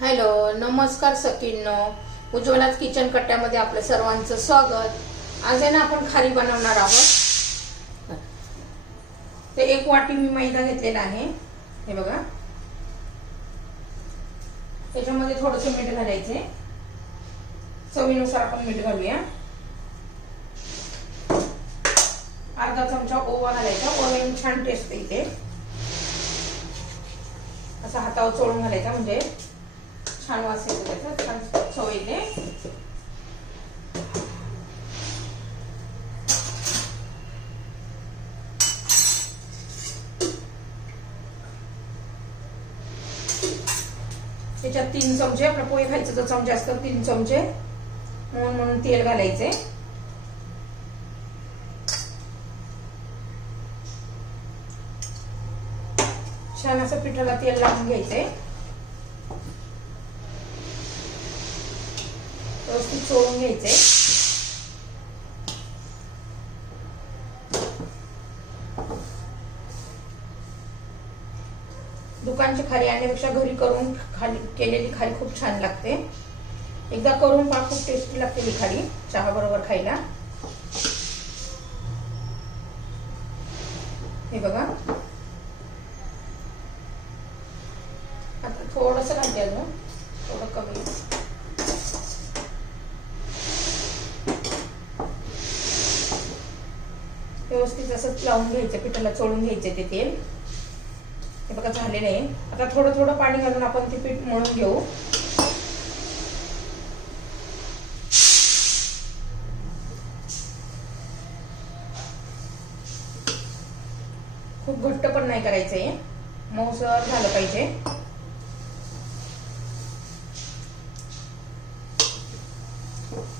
Hello नमस्कार सकिन उज्ज्वलाच kitchen कट्ट्यामध्ये आपलं सर्वांचं स्वागत. आज आहे ना आपण खारी बनवणार आहोत. ते एक वाटी मी मैदा घेतलेला आहे. हे बघा. त्याच्यामध्ये थोडंसं मीठ घालायचे चवीनुसार आपण मीठ घालूया. अर्धा चमचा ओवा घालायचा. ओव्याने छान टेस्ट येते. असा हातावर चोळून घालायचा म्हणजे छान वास येतो त्याचा छान चव येते त्याच्यात तीन चमचे आपला पोहे खायचं तर चमचे असतात तीन चमचे. म्हणून म्हणून तेल घालायचे. छान असं पिठाला तेल लावून घ्यायचंय. व्यवस्थित चोळून घ्यायचे. दुकानची खारी आणण्यापेक्षा घरी करून खाली केलेली खारी खूप छान लागते. एकदा करून पहा खूप टेस्टी लागते ही खारी चहा बरोबर खायला. हे बघा आता थोडस घालते अजून थोडं कमी व्यवस्थित असं लावून घ्यायचं पिठाला चोळून घ्यायचे ते तेल. हे बघा झालेलं आहे. आता थोडं थोडं पाणी घालून आपण ते पीठ मळून घेऊ. खूप घट्ट पण नाही करायचंय. मऊसर झालं पाहिजे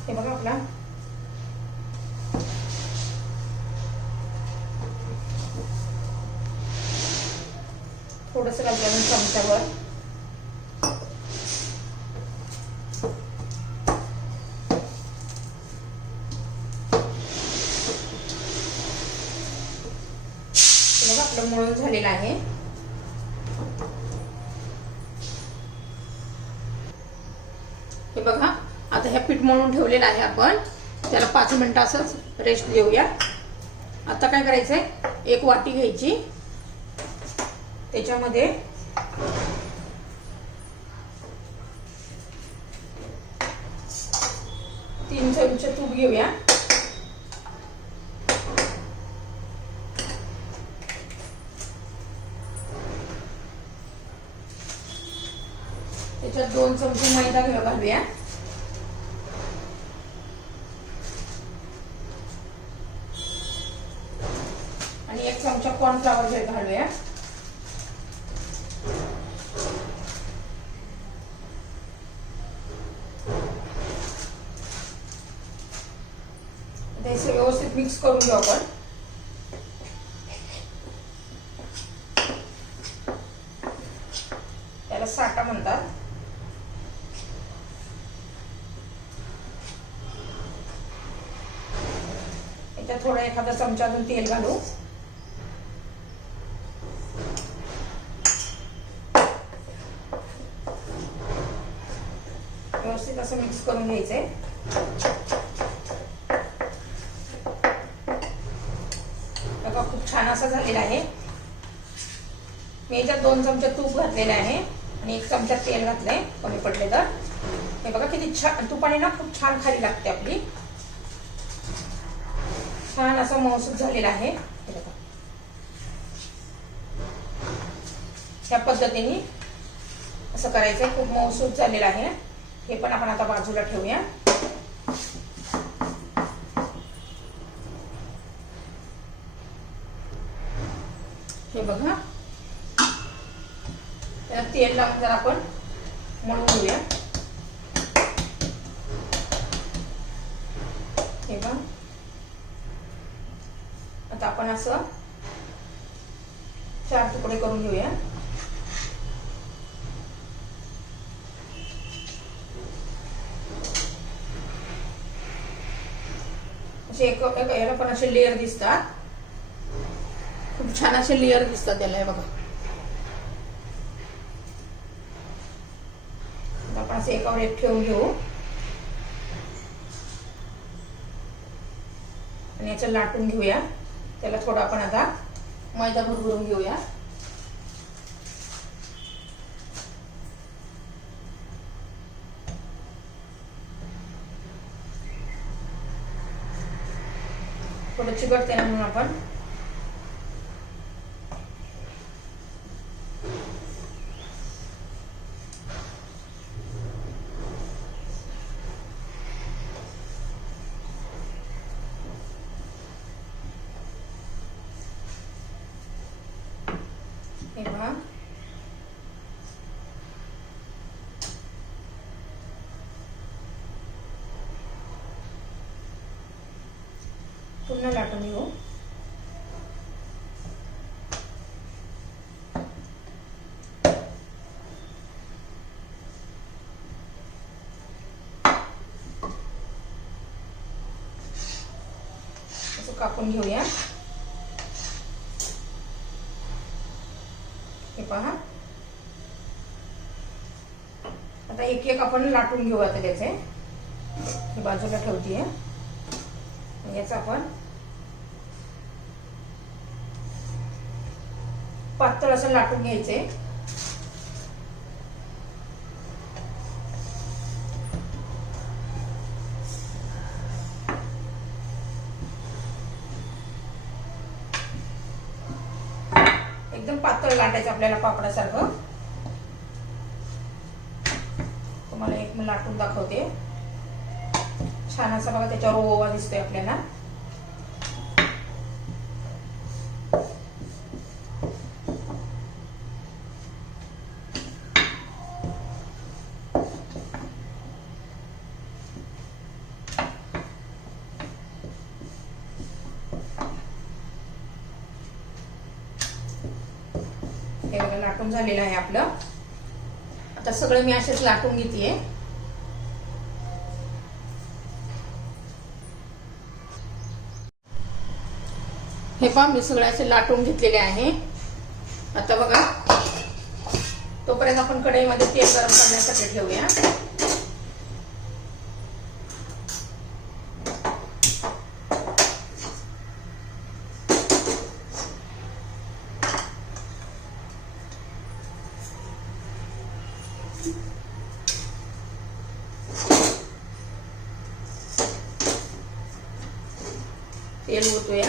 हे बघा आपला थोडस घालते चमच्यावर. बघा आपलं मळून झालेलं आहे. हे बघा आता ह्या पीठ मळून ठेवलेलं आहे आपण. त्याला पाच मिनिटं असंच रेस्ट देऊया. आता काय करायचंय? एक वाटी घ्यायची. त्याच्यामध्ये तीन चमचे तूप घेऊया. त्याच्यात दोन चमचे मैदा घेऊ घालूया. आणि एक चमचा कॉर्नफ्लावर घेऊ घालूया. असं व्यवस्थित मिक्स करून घेऊ आपण. त्याला साठा म्हणतात. याच्यात थोडा एखादा चमचा अजून तेल घालू. व्यवस्थित असं मिक्स करून घ्यायचंय बघा खूप छान असा झालेला आहे. मी याच्यात दोन चमचे तूप घातलेले आहे आणि एक चमचा तेल घातलंय कमी पडले तर. हे बघा किती छान तुपाने ना खूप छान खाली लागते आपली. छान असं महसूस झालेला आहे. हे बघा. त्या पद्धतीने असं करायचं खूप महसूस झालेलं आहे. हे पण आपण आता बाजूला ठेवूया हे बघा त्याला तेल जर आपण मळून घेऊया. हे बघा. आता आपण असं चार तुकडे करून घेऊया. असे एक एक- याला पण असे लेअर दिसतात. खूप छान असे लेअर दिसतात त्याला हे बघा. असे एकावर एक ठेवून घेऊ आणि याचं लाटून घेऊया त्याला थोडं आपण आता मैदा भरभरून घेऊया थोडं चिकटते ना म्हणून आपण हे पहा पुन्हा लाटून घेऊ असं कापून घेऊया. हे पहा. आता एक एक आपण लाटून घेऊ आता त्याचे. हे बाजूला ठेवतीये. याच आपण पातळ असं लाटून घ्यायचे आपल्याला पापडासारखं. तुम्हाला एक मी लाटून दाखवते. छान असा बघा त्याच्यावर ओवा दिसतोय आपल्याला. लाटून झालेलं आहे आपलं. आता सगळं मी असेच लाटून घेते हे पहा मी सगळे असे लाटून घेतलेले आहे. आता बघा तोपर्यंत आपण कढईमध्ये तेल गरम करण्यासाठी ठेवूया. तेल ओतूया.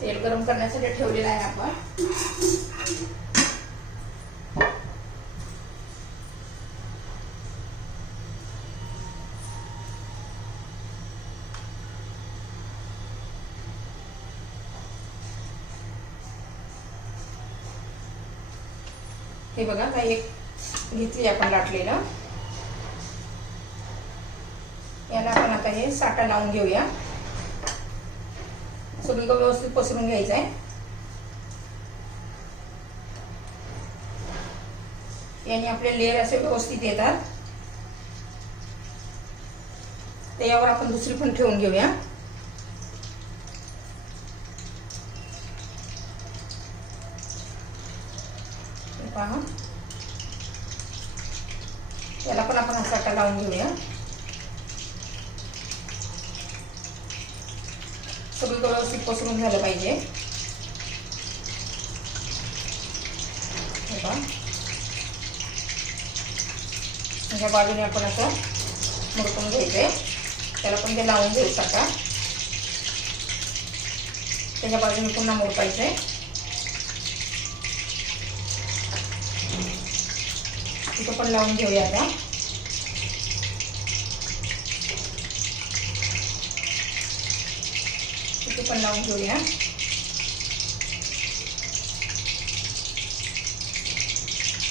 तेल गरम करण्यासाठी ठेवलेलं आहे आपण. हे बघा काही एक घेतली आपण लाटलेलं याला आपण आता हे साठा लावून घेऊया. सगळीकडे व्यवस्थित पसरून घ्यायचं आहे. याने आपले लेअर असे व्यवस्थित येतात. त्यावर आपण दुसरी पण ठेवून घेऊया हे पहा याला पण आपण असा साठा लावून घेऊया सगळीकडे व्यवस्थित पसरून घ्यायला पाहिजे हे पहा. ह्या बाजूने आपण असं मुरकून घ्यायचंय आपण ते लावून घेऊ आता त्याच्या बाजूने पुन्हा मुरकायचंय तिथं पण लावून घेऊया आता. तिथे पण लावून घेऊया.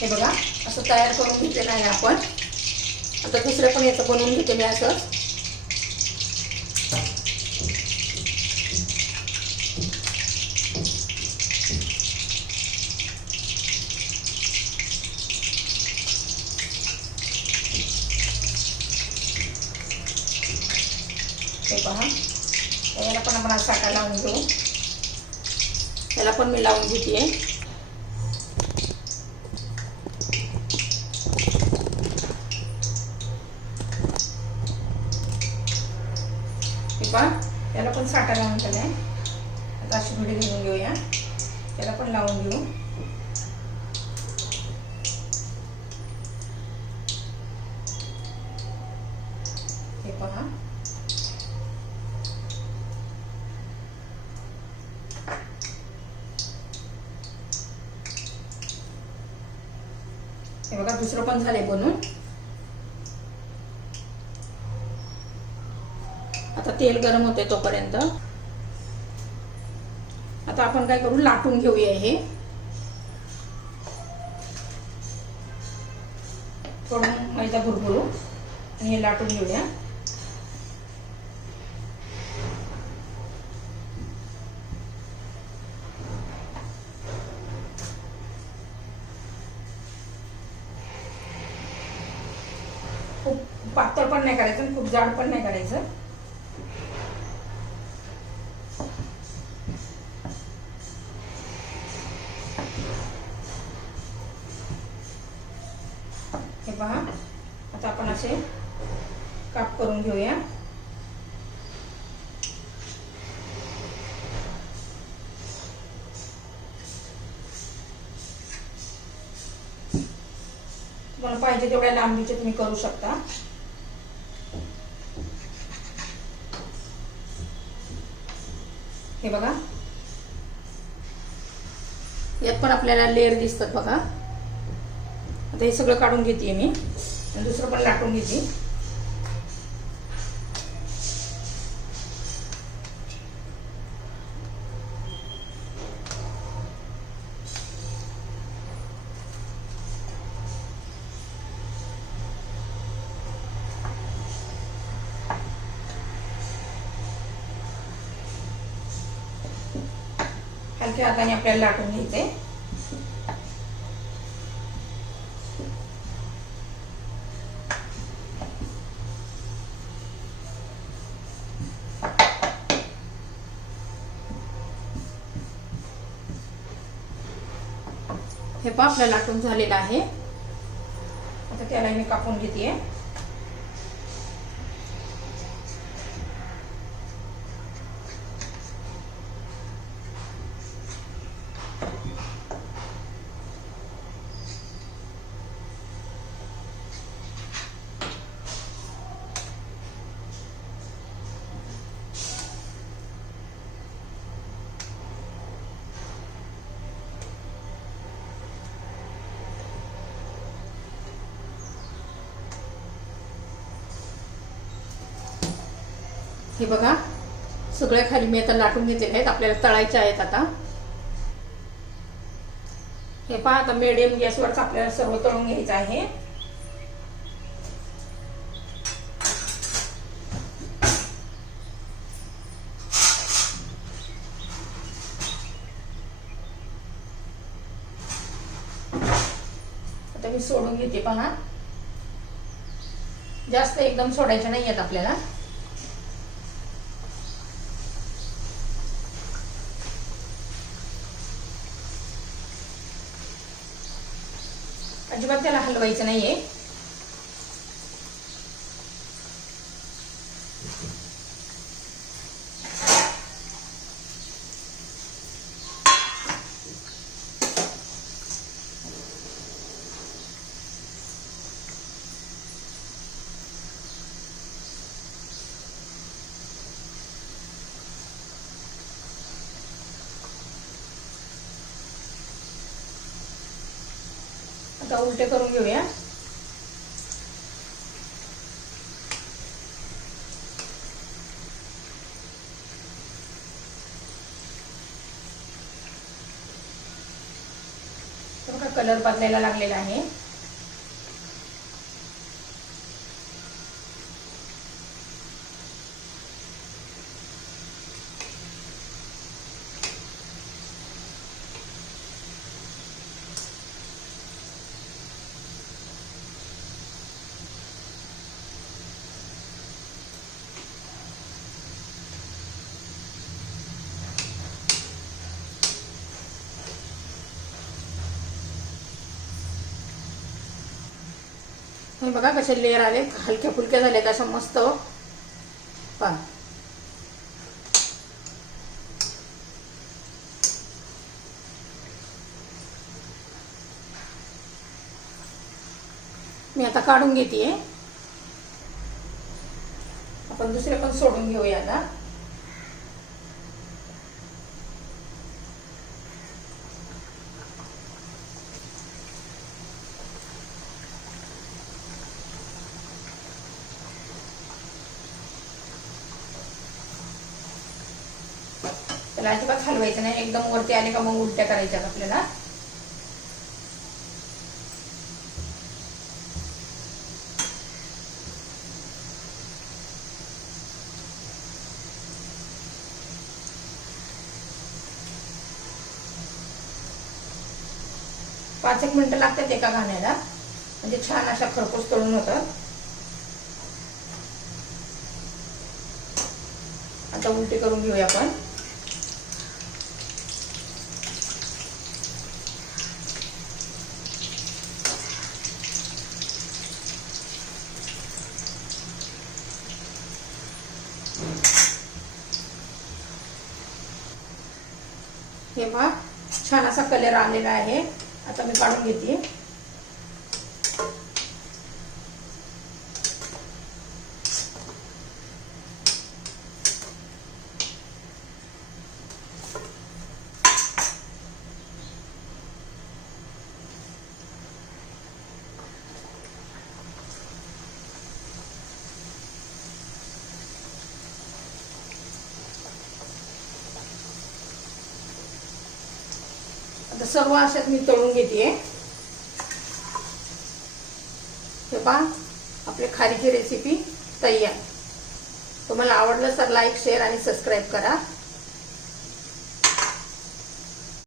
हे बघा असं तयार करून घेतलेलं आहे आपण. आता दुसरं पण याचं बनवून घेते मी असं. त्याला पण मी लावून घेते. त्याला पण साठा लावून झाला आहे आता अशी भिडी घेऊन घेऊया. त्याला पण लावून घेऊ. बघा दुसरं बनून आता तेल गरम होते तोपर्यंत. आता आपण काय करू लाटून घेऊया हे. थोडं मैदा भुरभुरू आणि हे लाटून घेऊया खूप पातळ पण नाही करायचं आणि खूप जाड पण नाही करायचं. हे पहा आता आपण असे काप करून घेऊया. तुम्हाला पाहिजे तेवढ्या लांबीचे तुम्ही करू शकता. हे बघा. यात पण आपल्याला लेअर दिसतात बघा. आता हे सगळं काढून घेते मी. आणि दुसरं पण लाटून घेते हलक्या हाताने आपल्याला लाटून घ्यायचे हे पहा आपलं लाटून झालेलं आहे. आता त्याला मी कापून घेते. हे बघा सगळ्या खाली मी आता लाटून घेतलेल्या आहेत आपल्याला तळायचे आहेत आता. हे पहा आता मिडियम गॅसवरच आपल्याला सर्व तळून घ्यायचं आहे. आता मी सोडून घेते पहा. जास्त एकदम सोडायचे नाही आहेत आपल्याला अजिबात त्याला हलवायचं नाहीये. आता उलटे करून घेऊया. कलर बदलायला लागलेला आहे. हे बघा कसे लेअर आले. हलक्या फुलक्या झाले कशा मस्त. पहा. मी आता काढून घेते. आपण दुसरे पण सोडून घेऊया आता. त्याला अजिबात हलवायचं नाही. एकदम वरती आले का मग उलट्या करायच्या आपल्याला. पाच एक मिनिटं लागतात एका घाण्याला. म्हणजे छान अशा खरपूस तळून होतं. आता उलटी करून घेऊया आपण. तेव्हा छान असा कलर आलेला आहे. आता मी काढून घेते. सर्व अशाच मी तळून घेते. हे पहा आपली खारीची रेसिपी तयार. तुम्हाला आवडलं तर लाईक शेअर आणि सबस्क्राईब करा.